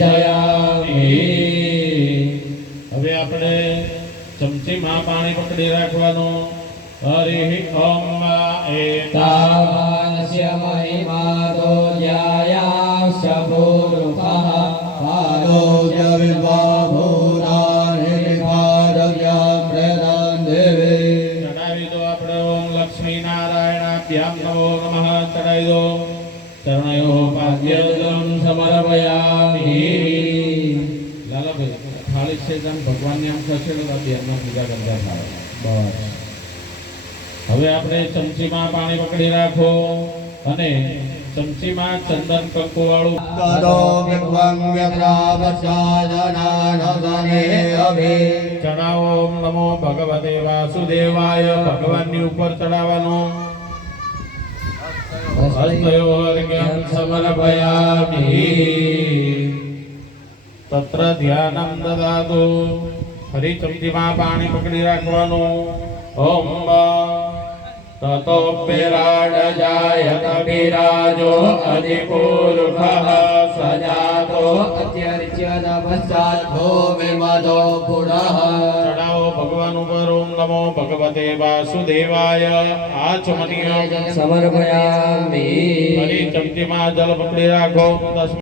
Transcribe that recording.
परिचयामि। હવે આપણે ચમચીમાં પાણી પકડી રાખવાનું. હરિ ઓમ એતાવાનસ્ય મહિમાદો જ્યાયાશ્ચ પૂરુષઃ પાદોજ્ય વિદ્વાભૂતાનિ નિપાદવ્યા પ્રદાન દેવે. ચડાવી દો આપણે. ઓમ લક્ષ્મી નારાયણાભ્યામ નમો નમઃ. ચડાવી દો. ચરણયો પાદ્યજલમ સમર્પયામિ. લાલાભાઈ ખાલી છે જેમ ભગવાનની આમ ખસેડો તો એમના પૂજા કરતા થાય. બસ હવે આપણે ચમચીમાં પાણી પકડી રાખો અને ચમચીમાં ચંદન કંકુ વાળું તદો વિદ્વં વ્યપ્રાવસાદનાનદને અભે. ચડાવો. ઓમ નમો ભગવતે વાસુદેવાય. ભગવાનની ઉપર ચડાવવાનું. હસ્તયોર્ઘ્યં સમર્પયામિ. તત્ર ધ્યાનં દદાતુ. ફરી ચમચીમાં પાણી પકડી રાખવાનું. ઓમ તતો વિરાડ જાયત વિરાજો અધિપુરુષઃ સજાતો અત્યર્ચ્યદ પશ્ચાદ્ભો વિમદો પુરઃ. ચડાવો ભગવાન ઉપર. ઓમ નમો ભગવતે વાસુદેવાય. આચમનીય સમર્પયામિ. ફરી ચમચીમાં જલ પકડી રાખો. 10